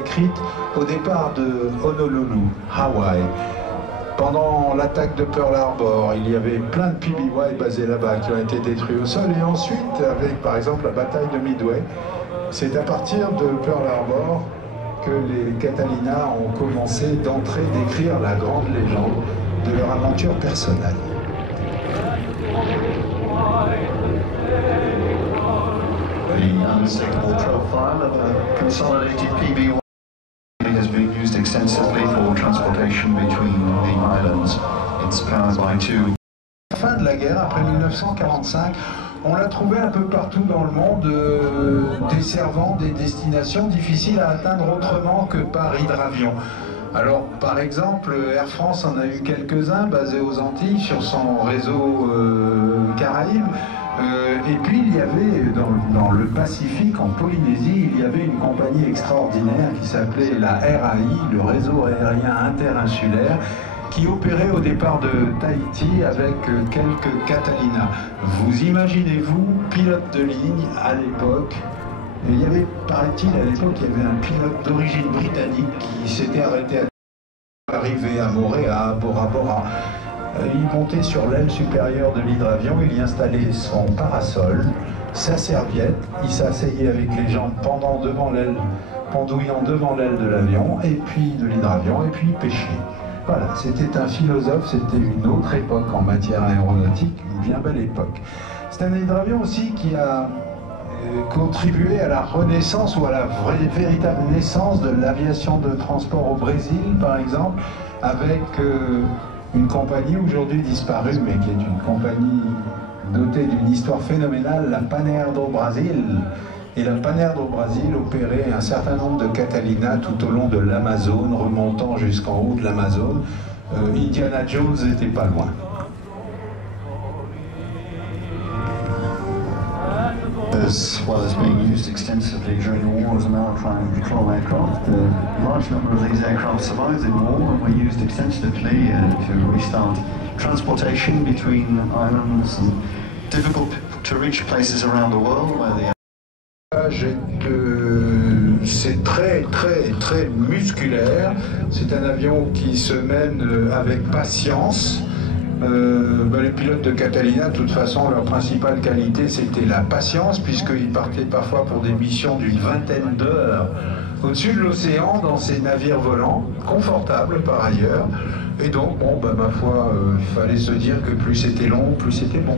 écrite au départ de Honolulu, Hawaï. Pendant l'attaque de Pearl Harbor, il y avait plein de PBY basés là-bas qui ont été détruits au sol. Et ensuite, avec par exemple la bataille de Midway, c'est à partir de Pearl Harbor que les Catalina ont commencé d'entrer, d'écrire la grande légende de leur aventure personnelle. The unmistakable profile of a consolidated PBY has been used extensively for transportation between the islands. It's powered by two. À la fin de la guerre, après 1945, on l'a trouvé un peu partout dans le monde, desservant des destinations difficiles à atteindre autrement que par hydravion. Alors, par exemple, Air France en a eu quelques-uns basés aux Antilles sur son réseau Caraïbes. Et puis, il y avait, dans le Pacifique, en Polynésie, il y avait une compagnie extraordinaire qui s'appelait la RAI, le Réseau Aérien Interinsulaire, qui opérait au départ de Tahiti avec quelques Catalina. Vous imaginez-vous, pilote de ligne à l'époque, et il y avait, paraît-il, à l'époque, il y avait un pilote d'origine britannique qui s'était arrêté à arriver à Morée, à Bora Bora. Il montait sur l'aile supérieure de l'hydravion, il y installait son parasol, sa serviette, il s'asseyait avec les jambes pendouillant devant l'aile de l'avion, et puis de l'hydravion, et puis il pêchait. Voilà, c'était un philosophe, c'était une autre époque en matière aéronautique, une bien belle époque. C'est un hydravion aussi qui a contribué à la renaissance ou à la véritable naissance de l'aviation de transport au Brésil, par exemple, avec une compagnie aujourd'hui disparue, mais qui est une compagnie dotée d'une histoire phénoménale, la Panair do Brasil. Et la Panair do Brasil opérait un certain nombre de Catalina tout au long de l'Amazone, remontant jusqu'en haut de l'Amazone. Indiana Jones n'était pas loin. As well as being used extensively during the war as a maritime patrol aircraft, a large number of these aircraft survived the war and were used extensively to restart transportation between islands and difficult to reach places around the world where the c'est très musculaire. C'est un avion qui se mène avec patience. Les pilotes de Catalina, de toute façon, leur principale qualité, c'était la patience, puisqu'ils partaient parfois pour des missions d'une vingtaine d'heures au-dessus de l'océan, dans ces navires volants, confortables par ailleurs. Et donc, bon, ma foi, il fallait se dire que plus c'était long, plus c'était bon.